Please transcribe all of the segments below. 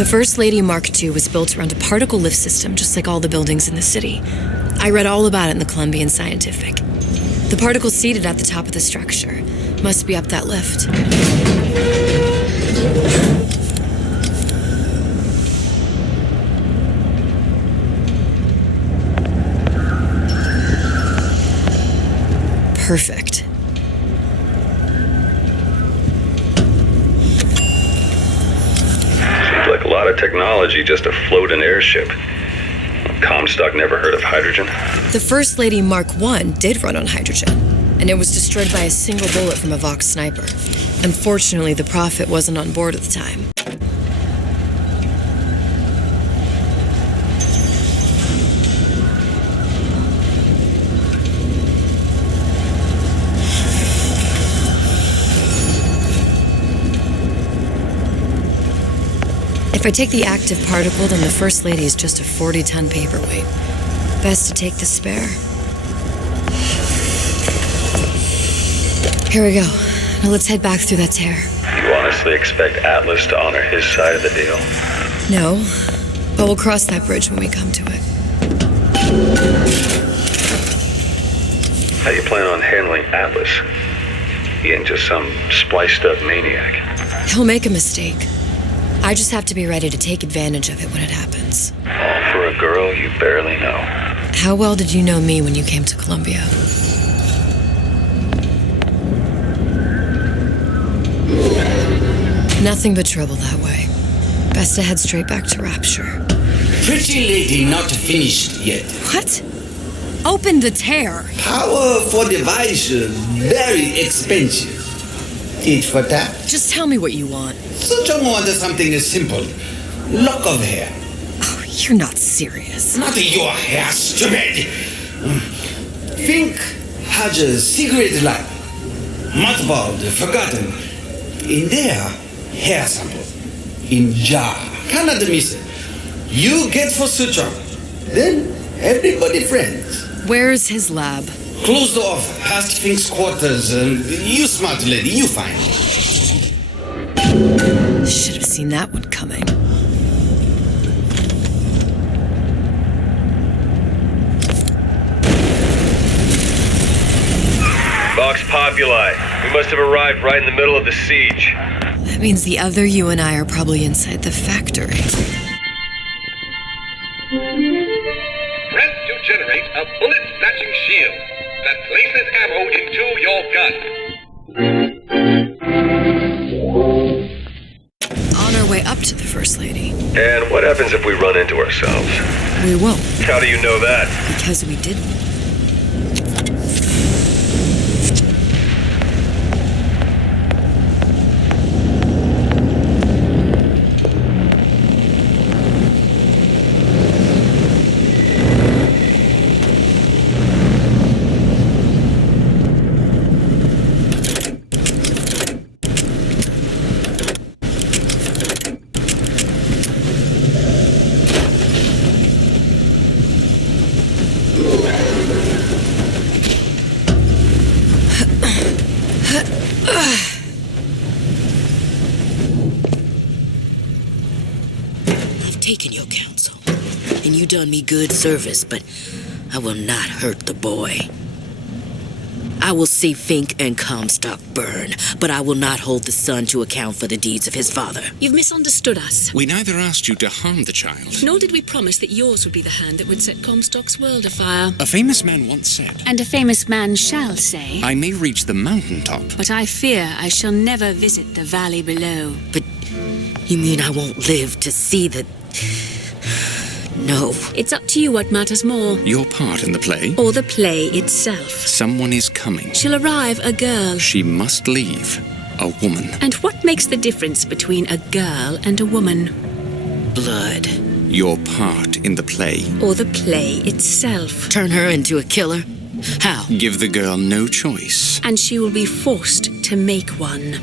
The First Lady Mark II was built around a particle lift system, just like all the buildings in the city. I read all about it in the Columbian Scientific. The particles seated at the top of the structure must be up that lift. Perfect. Seems like a lot of technology just to float an airship. Comstock never heard of hydrogen. The First Lady Mark I did run on hydrogen, and it was destroyed by a single bullet from a Vox sniper. Unfortunately, the Prophet wasn't on board at the time. If I take the active particle, then the First Lady is just a 40-ton paperweight. Best to take the spare. Here we go. Now let's head back through that tear. You honestly expect Atlas to honor his side of the deal? No, but we'll cross that bridge when we come to it. How you plan on handling Atlas? He ain't just some spliced-up maniac. He'll make a mistake. I just have to be ready to take advantage of it when it happens. All for a girl you barely know. How well did you know me when you came to Columbia? Nothing but trouble that way. Best to head straight back to Rapture. Pretty lady not finished yet. What? Open the tear. Power for device, very expensive. Tit for tat. Just tell me what you want. Such a want something simple. Lock of hair. Oh, you're not serious. Not your hair, stupid. Think has a cigarette light. Mothballed, forgotten. In there, hair sample. In jar. Cannot miss it. You get for suture. Then everybody friends. Where's his lab? Closed off, past Fink's quarters. You smart lady, you find. Should have seen that one coming. Vox Populi. We must have arrived right in the middle of the siege. That means the other you and I are probably inside the factory. Press to generate a bullet-snatching shield that places ammo into your gun. On our way up to the First Lady. And what happens if we run into ourselves? We won't, How do you know that? because we didn't. Taken your counsel, and you done me good service, but I will not hurt the boy. I will see Fink and Comstock burn, but I will not hold the son to account for the deeds of his father. You've misunderstood us. We neither asked you to harm the child. Nor did we promise that yours would be the hand that would set Comstock's world afire. A famous man once said, And a famous man shall say, I may reach the mountaintop. but I fear I shall never visit the valley below. But you mean I won't live to see the... No. It's up to you what matters more. Your part in the play? Or the play itself. Someone is coming. She'll arrive a girl. She must leave. A woman. And what makes the difference between a girl and a woman? Blood. Your part in the play. Or the play itself. Turn her into a killer? How? Give the girl no choice. And she will be forced to make one.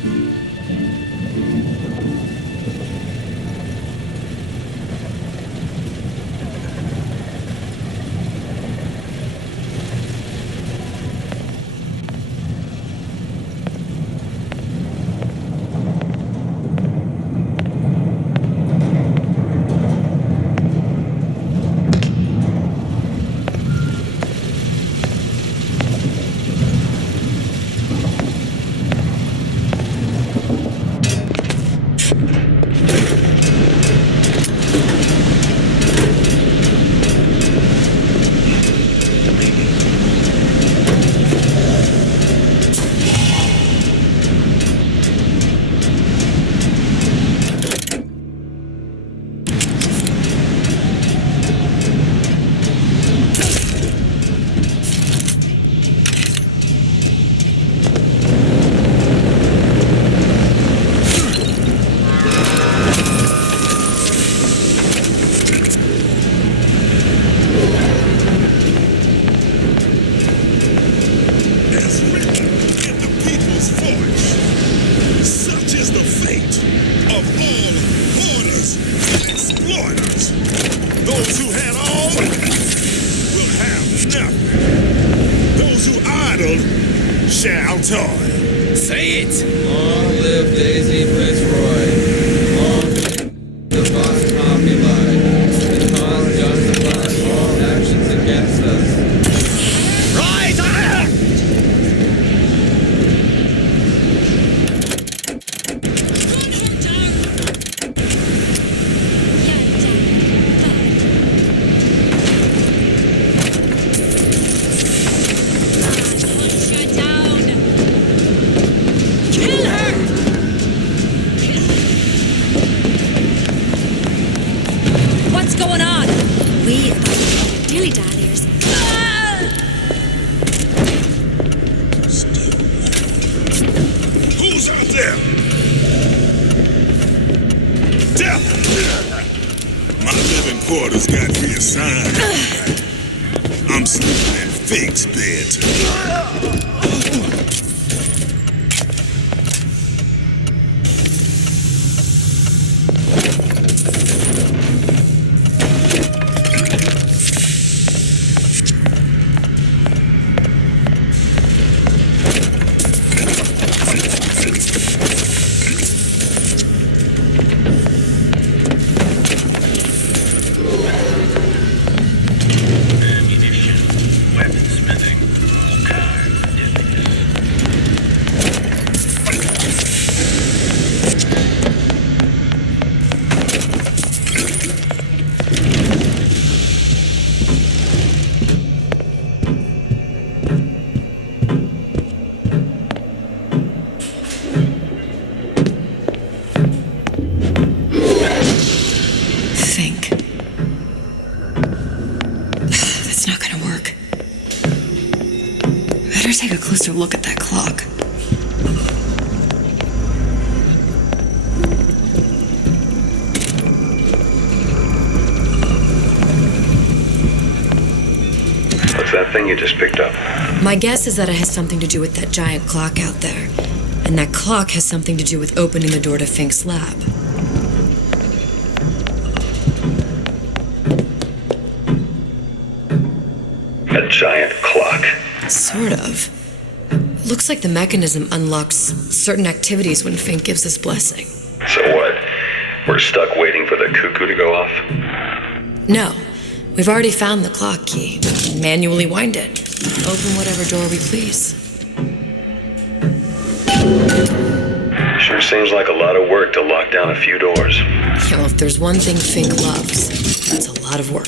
words. Those who had all will have nothing. Those who idle shall toil. Say it! Long live Daisy Fitzroy. Long live the boss populi. The cause justifies all actions against us. Rise up! What's going on? We dilly dalliers. Who's out there? Death! My living quarters got reassigned. I'm sleeping in Fink's bed tonight. Think. That's not gonna work. Better take a closer look at that clock. What's that thing you just picked up? My guess is that it has something to do with that giant clock out there. And that clock has something to do with opening the door to Fink's lab. A giant clock. Sort of. Looks like the mechanism unlocks certain activities when Fink gives his blessing. So what? We're stuck waiting for the cuckoo to go off? No. We've already found the clock key. Manually wind it. Open whatever door we please. Sure seems like a lot of work to lock down a few doors. You know, if there's one thing Fink loves, that's a lot of work.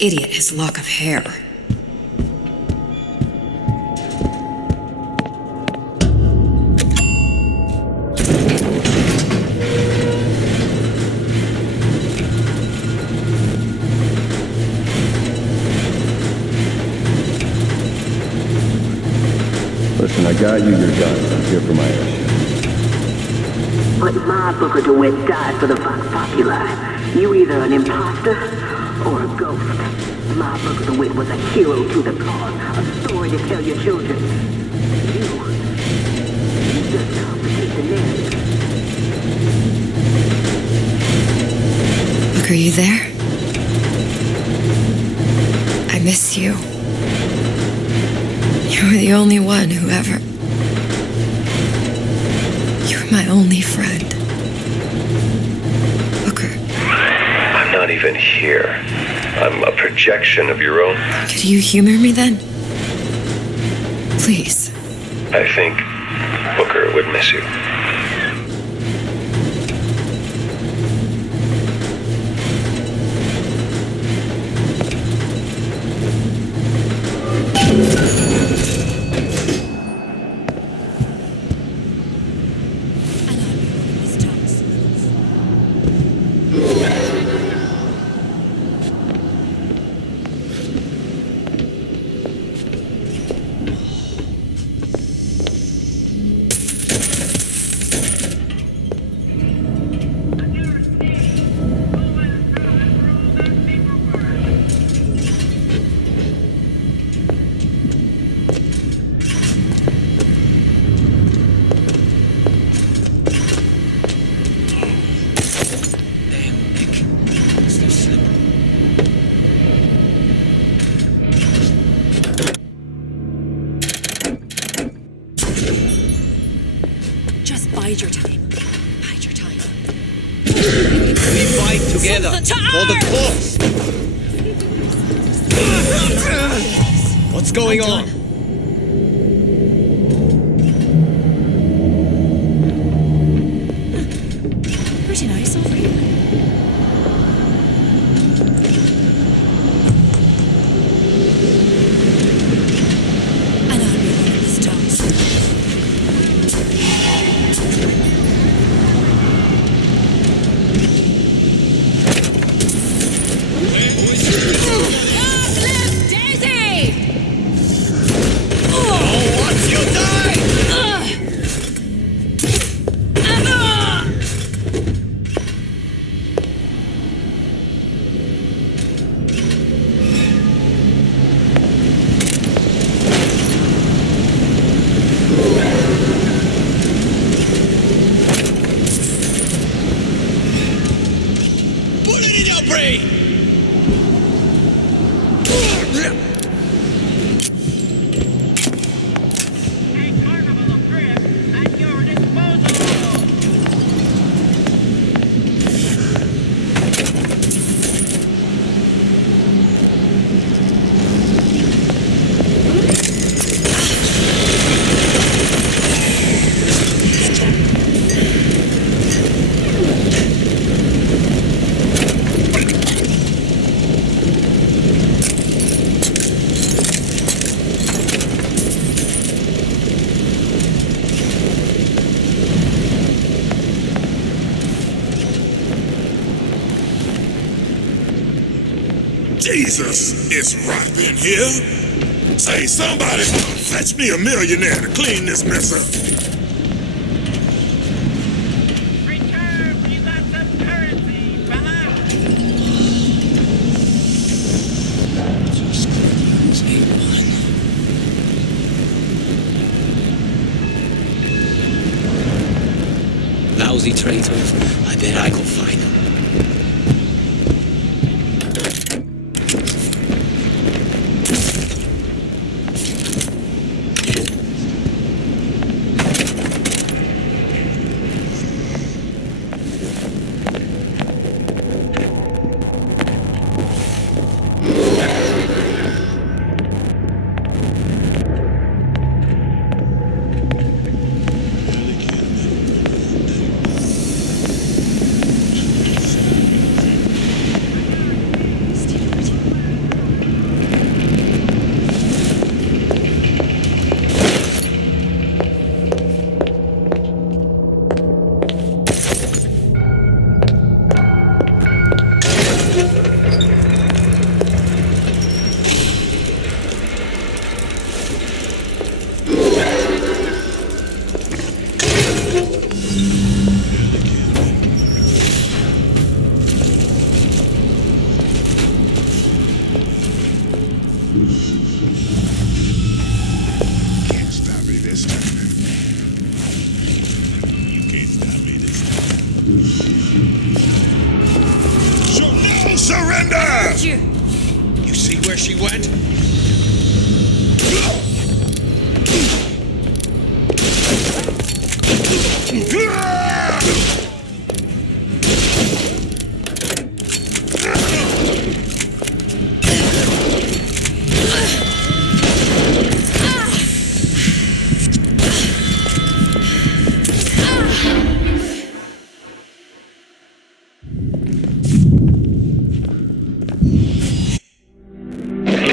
Idiot, his lock of hair. Listen, I got you your guns. I'm here for my airship. But my Booker DeWitt died for the Vox Populi. You either an imposter or a ghost. My Booker DeWitt was a hero to the cause, a story to tell your children. You Booker, you there? I miss you. You were the only one who ever... You were my only friend. Booker. I'm not even here. I'm a projection of your own. Could you humor me then? Please. I think Booker would miss you. Bide your time. Bide your time. We fight together for the cause. What's going on? Pretty nice over here. And I'll be one of his toes. Jesus, it's ripe in here. Say, somebody fetch me a millionaire to clean this mess up. You got some currency, fella. Lousy traitors. I bet I can find them. Your where she went?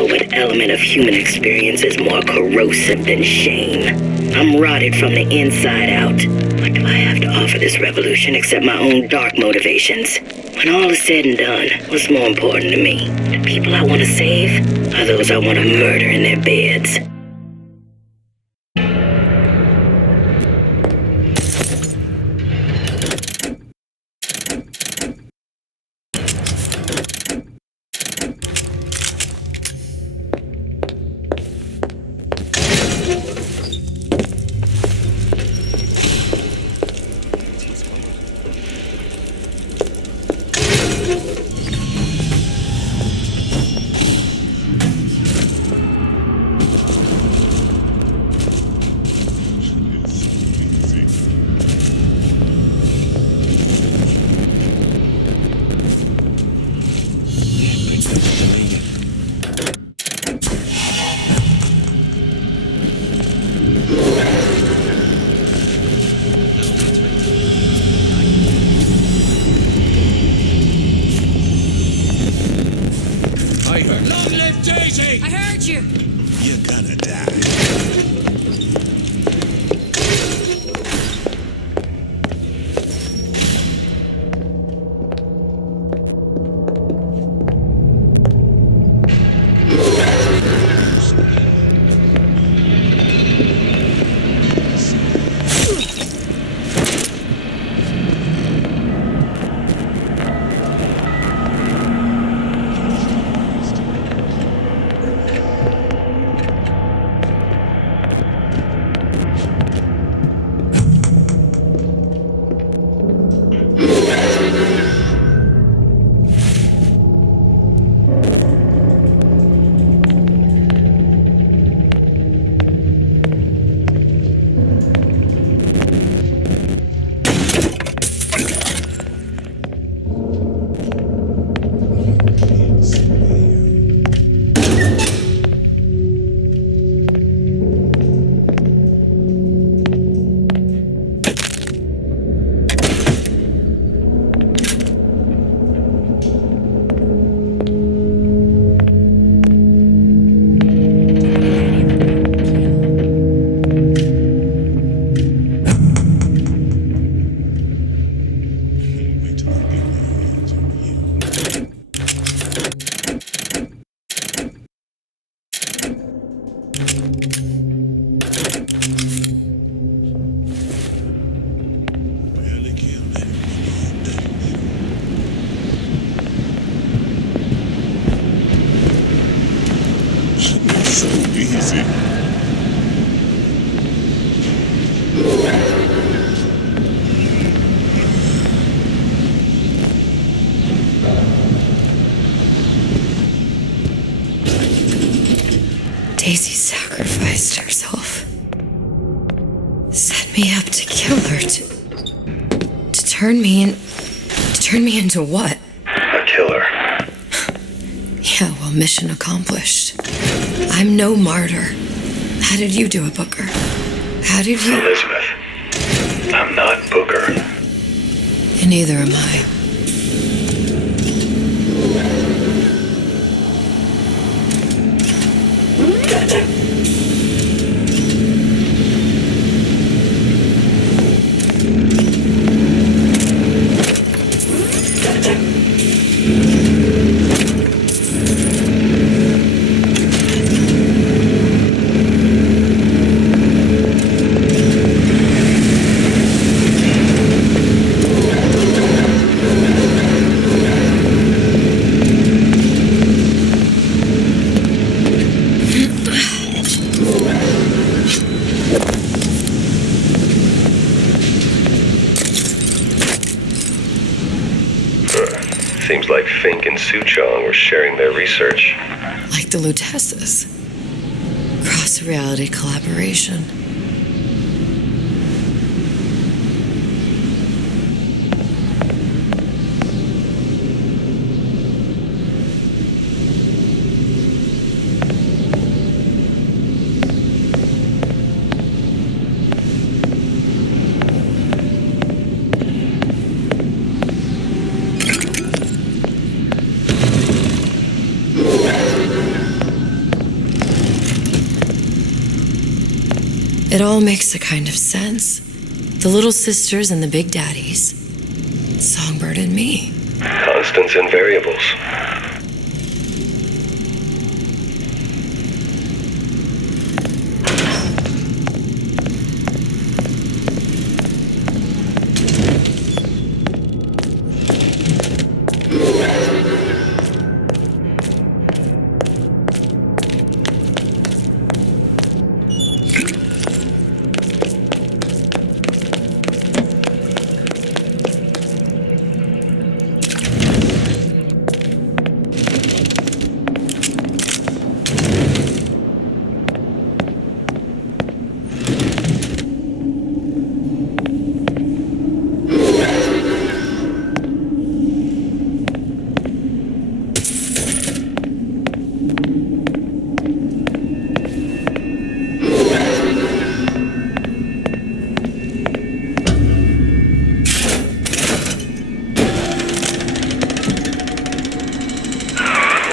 What element of human experience is more corrosive than shame? I'm rotted from the inside out. What do I have to offer this revolution except my own dark motivations? When all is said and done, what's more important to me? The people I want to save, or those I want to murder in their beds? Long live Daisy! I heard you. You're gonna die. Daisy sacrificed herself. Set me up to kill her, to turn me into what? A killer. Yeah, well, mission accomplished. I'm no martyr. How did you do it, Booker? How did you... Elizabeth, I'm not Booker. And neither am I. Seems like Fink and Suchong were sharing their research. Like the Lutesses. Cross-reality collaboration. It all makes a kind of sense. The little sisters and the big daddies. Songbird and me. Constants and variables.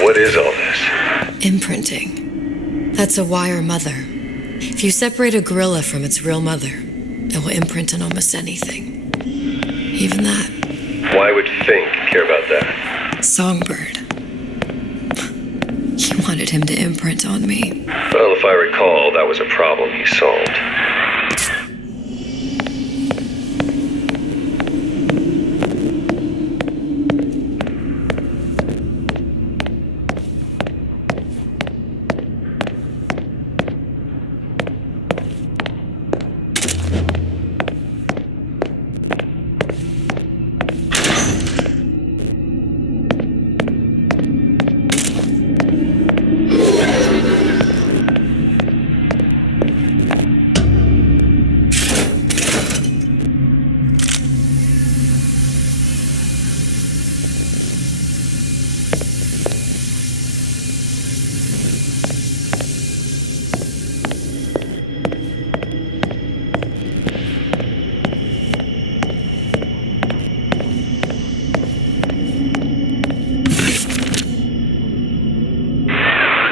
What is all this? Imprinting. That's a wire mother. If you separate a gorilla from its real mother, it will imprint on almost anything. Even that. Why would Fink care about that? Songbird. He wanted him to imprint on me. Well, if I recall, that was a problem he solved.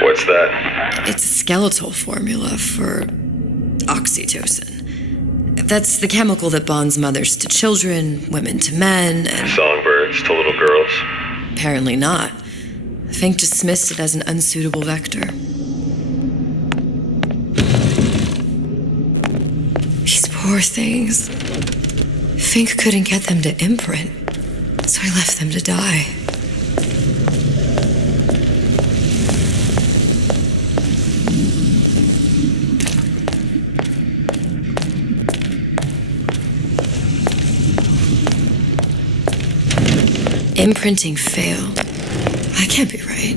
What's that? It's a skeletal formula for oxytocin. That's the chemical that bonds mothers to children, women to men, and... Songbirds to little girls? Apparently not. Fink dismissed it as an unsuitable vector. These poor things. Fink couldn't get them to imprint, so I left them to die. Imprinting failed. That can't be right.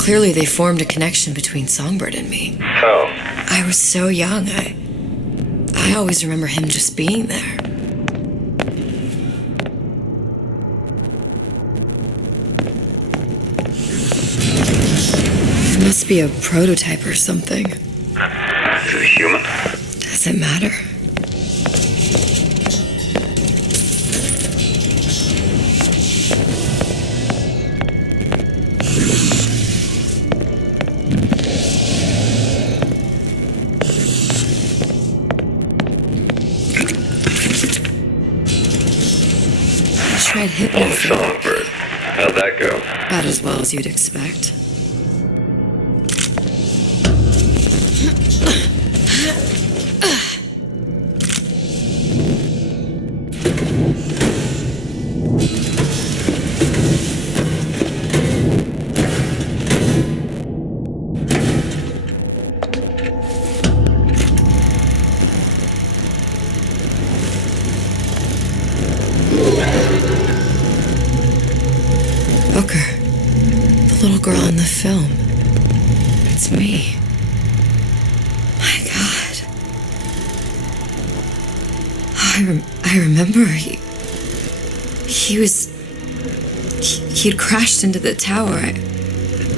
Clearly they formed a connection between Songbird and me. How? I was so young, I always remember him just being there. It must be a prototype or something. Is it human? Does it matter? Tried hypnotherapy. Songbird. How'd that go? About as well as you'd expect. girl in the film. It's me. My God. I remember he'd crashed into the tower.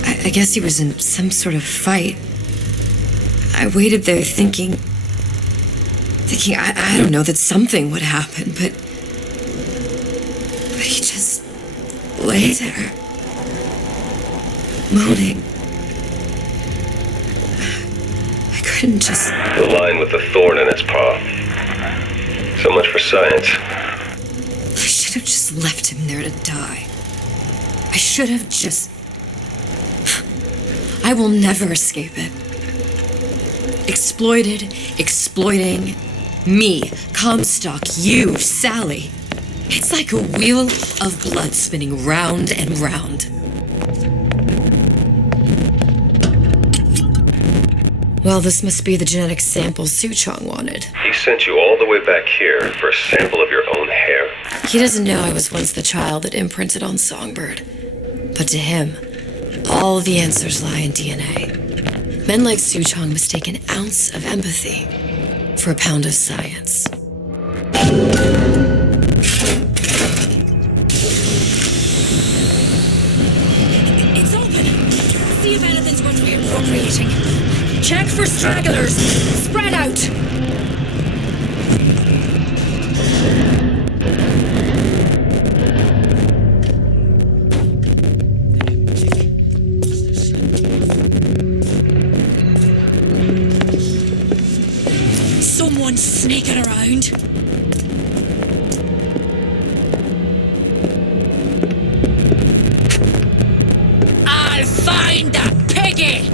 I guess he was in some sort of fight. I waited there thinking I don't know, that something would happen, but he just lay there, moaning. I couldn't just... The line with the thorn in its paw. So much for science. I should have just left him there to die. I should have just... I will never escape it. Exploited, exploiting, me, Comstock, you, Sally. It's like a wheel of blood spinning round and round. Well, this must be the genetic sample Suchong wanted. He sent you all the way back here for a sample of your own hair. He doesn't know I was once the child that imprinted on Songbird. But to him, all the answers lie in DNA. Men like Suchong mistake an ounce of empathy for a pound of science. It's open. See if anything's worth reappropriating. Check for stragglers. Spread out. Someone's sneaking around. I'll find that piggy!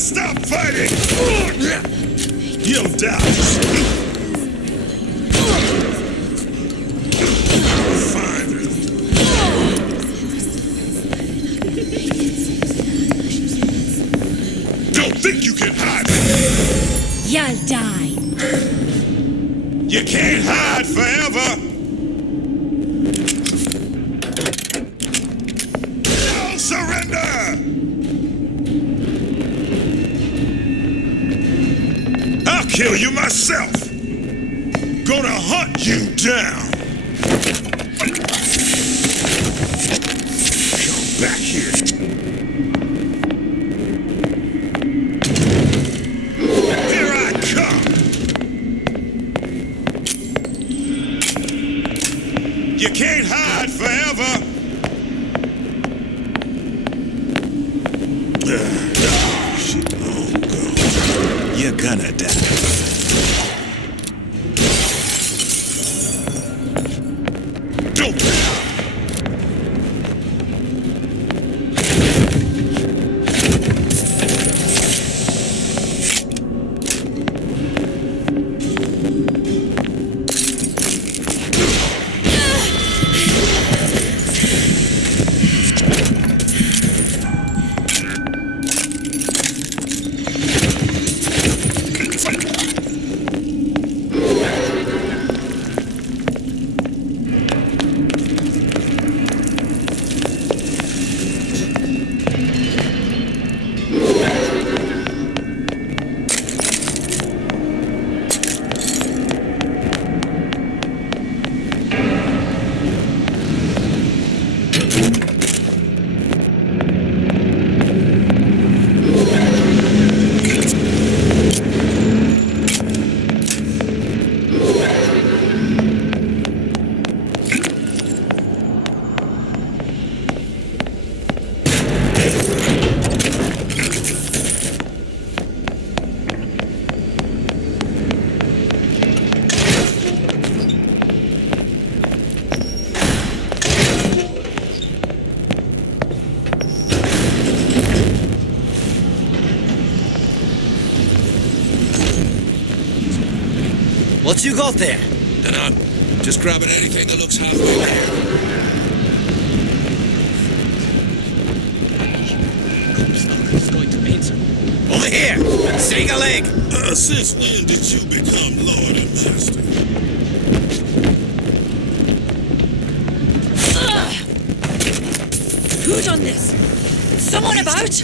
Stop fighting! You'll die. Fine. Don't think you can hide. You'll die. You can't hide forever. No surrender! I'll kill you myself. Gonna hunt you down. Come back here. Here I come. You can't hide forever. You're gonna die. Don't. What you got there? Dunno. Just grabbing anything that looks halfway there. Comstalker's going to answer. Over here! Take a leg! Since when did you become Lord and Master? Who done this? Someone about?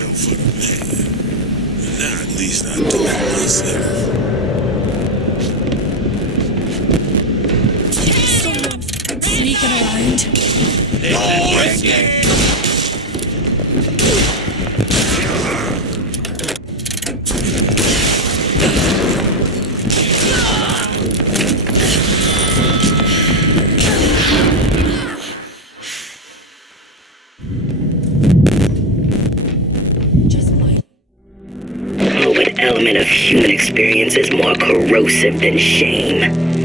Now at least I do it myself. Someone sneaking around. Oh, escape! What element of human experience is more corrosive than shame?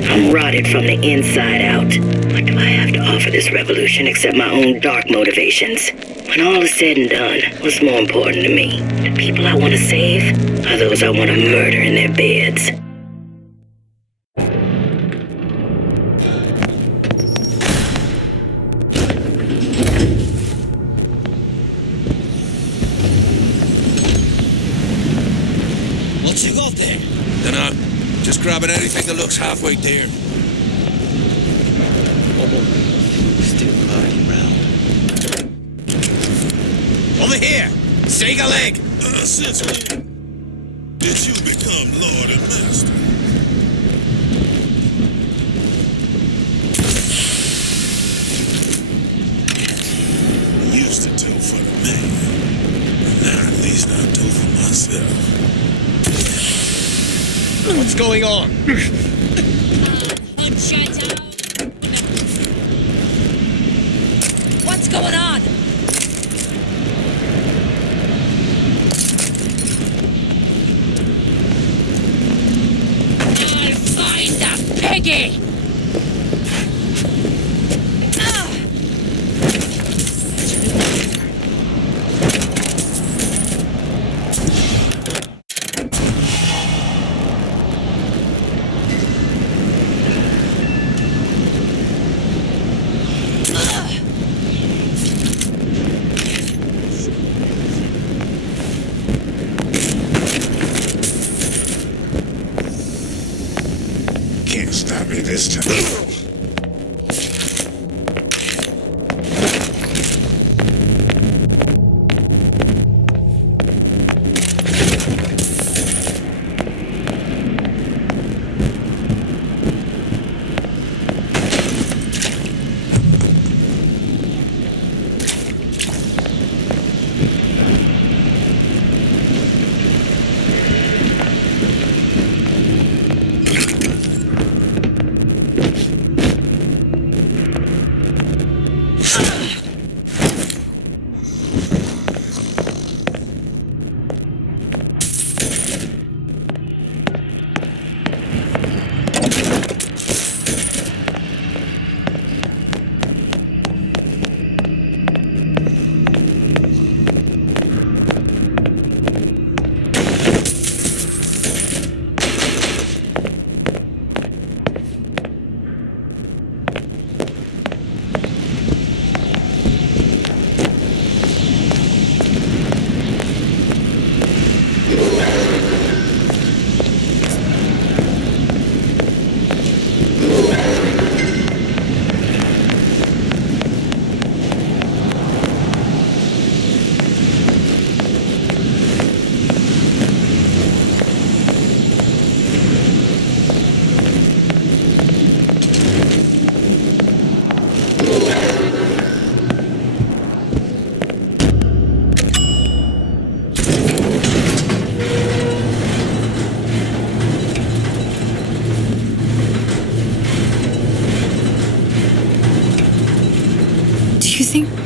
I'm rotted from the inside out. What do I have to offer this revolution except my own dark motivations? When all is said and done, what's more important to me? The people I want to save, or those I want to murder in their beds? What you got there? Dunno. Just grabbing anything that looks halfway there. Still gliding round. Over here! Take a leg! Since when did you become Lord and Master? Used to do for the man. Now at least I do for myself. What's going on? What's going on? I'll find that piggy! Can't stop me this time.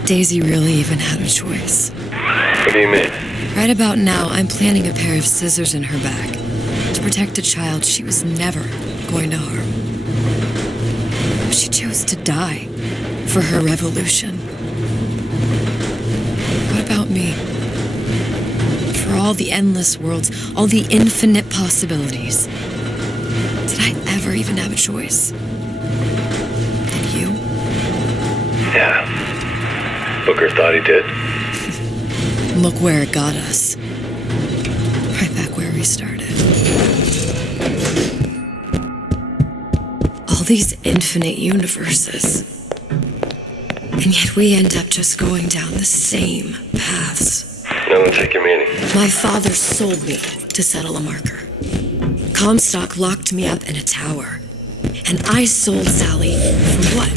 Daisy really even had a choice. What do you mean? Right about now, I'm planting a pair of scissors in her back to protect a child she was never going to harm. But she chose to die for her revolution. What about me? For all the endless worlds, all the infinite possibilities. Did I ever even have a choice? Did you? Yeah. Booker thought he did. Look where it got us. Right back where we started. All these infinite universes. And yet we end up just going down the same paths. No, don't take your meaning. My father sold me to settle a marker. Comstock locked me up in a tower. And I sold Sally for what?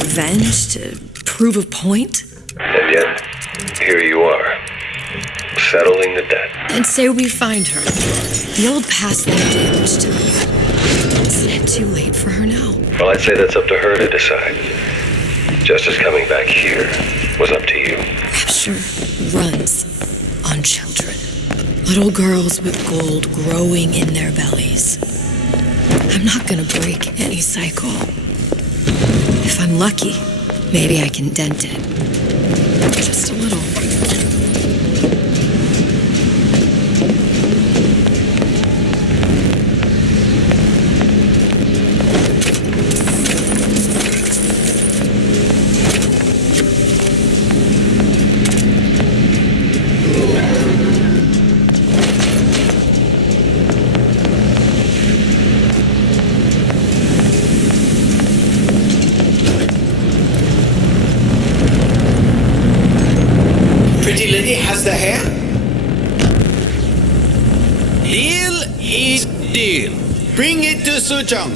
Revenge? To prove a point? And yet, here you are, settling the debt. And say we find her. The old past that damage to me. Isn't it too late for her now? Well, I'd say that's up to her to decide. Justice coming back here was up to you. Rapture runs on children. Little girls with gold growing in their bellies. I'm not gonna break any cycle. If I'm lucky, maybe I can dent it. Just a little. Pretty lady has the hair? Deal is deal. Bring it to Suchong.